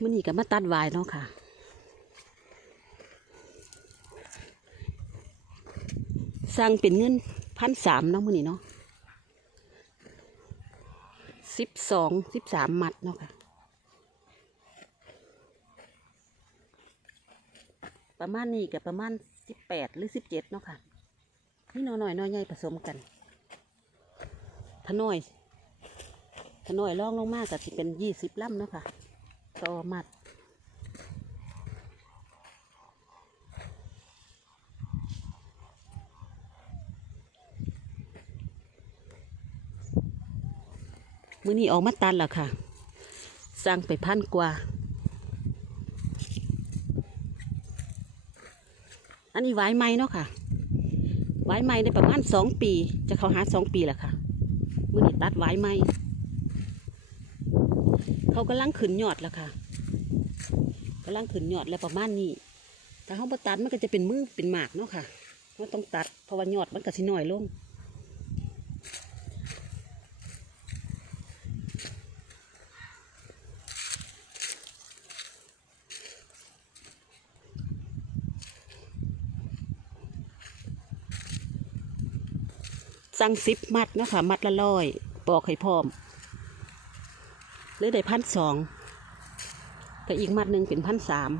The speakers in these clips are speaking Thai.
มื่อนี้ก็มาตัดวายเนาะค่ะ สร้างเป็นเงินพันสามเนาะมื่อนี้เนาะสิบสองสิบสามมัดเนาะค่ะ ประมาณนี้กับประมาณสิบแปดหรือสิบเจ็ดเนาะค่ะนี่น้อยน้อยน้อยใหญ่ผสมกันถ้าน้อยถ้าน้อยล่องลงมากก็จะเป็นยี่สิบลำเนาะค่ะ ต่อมัด มือนี้ออกมาตัดแล้วค่ะ สร้างไปพันกว่า อันนี้ไว้ไม้เนาะค่ะ ไว้ไม้ได้ประมาณสองปี จะเขาหาสองปีแหละค่ะ มือนี้ตัดไว้ไม้ เขากำลังขึ้นยอดแล้วค่ะกำลังขึ้นยอดแล้วประมาณนี้ถ้าเขาตัดมันก็จะเป็นมือเป็นหมากเนาะค่ะมันต้องตัดเพราะว่าหยอดมันก็สิน้อยลงสั่งสิบมัดเนาะคะมัดละร้อยปอกให้พร้อม หรือได้พันสองก็อีกมัดหนึ่งเป็นพันสาม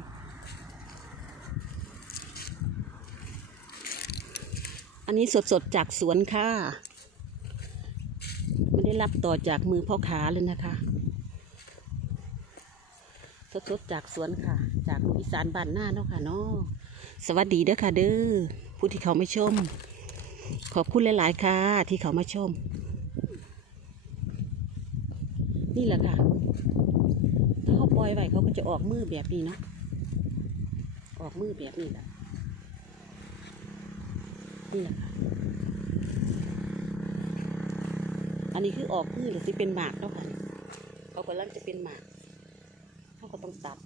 อันนี้สดๆจากสวนค่ะไม่ได้รับต่อจากมือพ่อค้าเลยนะคะ สดๆจากสวนค่ะ จากลูกอีสานบ้านหน้าเนาะค่ะเนาะสวัสดีเด้อค่ะเด้อผู้ที่เขาไม่ชม ขอบคุณหลาย ๆ ค่ะ ที่เขามาชม นี่แหละค่ะ ถ้าเขาปล่อยไว้เขาก็จะออกมือแบบนี้เนาะ ออกมือแบบนี้แหละนี่แหละค่ะ อันนี้คือออกมือหรือที่เป็นหมากเนาะค่ะ เขากำลังจะเป็นหมาก เขาก็ต้องตัด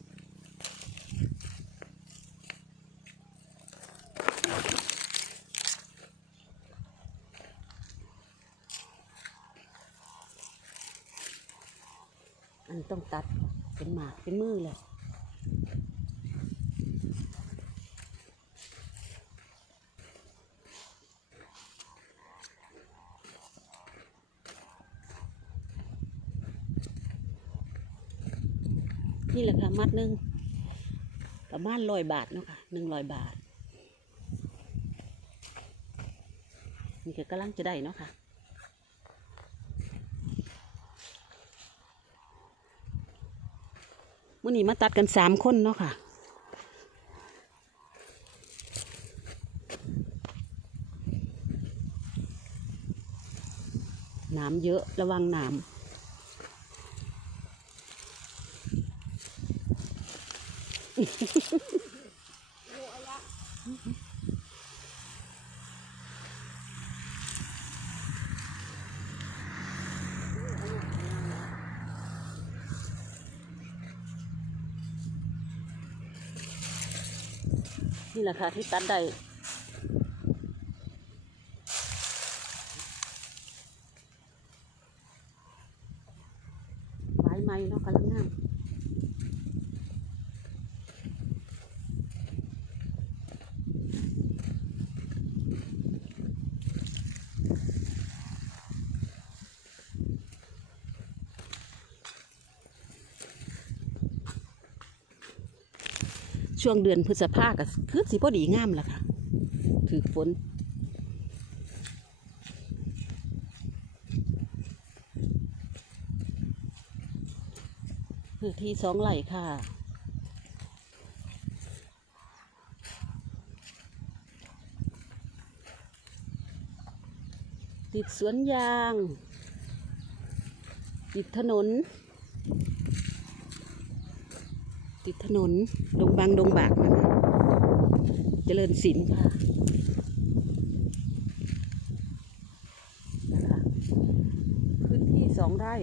ต้องตัดเป็นหมากเป็นมือเลยนี่แหละค่ะมัดหนึ่งประมาณร้อยบาทเนาะค่ะหนึ่งร้อยบาทนี่ก็กำลังจะได้เนาะค่ะ มื่อนี้มาตัดกันสามคนเนาะค่ะ น้ำเยอะระวังน้ำ นี่แหละค่ะที่ตัดได้ไม้ไม้เนาะกำลังงาม ช่วงเดือนพฤษภาก็คือสีพอดีงามแหละค่ะ ถือฝนเนื้อที่สองไหล่ค่ะติดสวนยาง ติดถนน ติดถนนดงบางดงบากนะคะเจริญศิลป์ค่ะนะคะพื้นที่สองไร่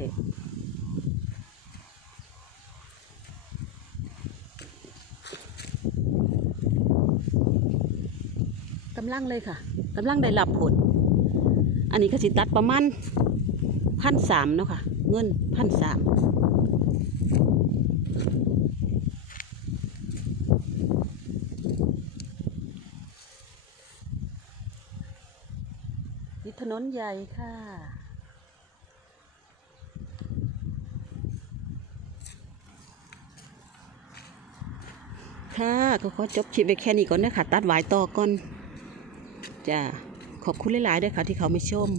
กำลังเลยค่ะกำลังได้รับผล อันนี้ก็สิตัดประมาณพันสามเนาะค่ะ เงินพันสาม ถนนใหญ่ค่ะ ค่ะ ก็ขอจบคลิปไปแค่นี้ก่อนนะคะตัดหวายต่อก่อนจ้าขอบคุณหลายๆด้วยค่ะที่เขาไม่ชม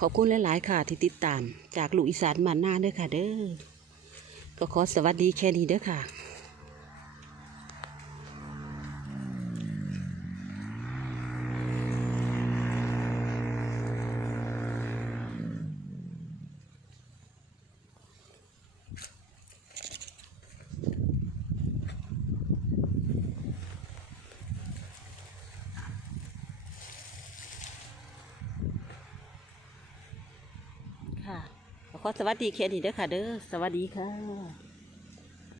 ขอบคุณหลายๆค่ะที่ติดตาม จากลูกอีสานมาหน้าด้วยค่ะ เด้อก็ขอสวัสดีแค่นี้เด้อค่ะ ขอสวัสดีแค่นี้เด้อค่ะเด้อสวัสดีค่ะ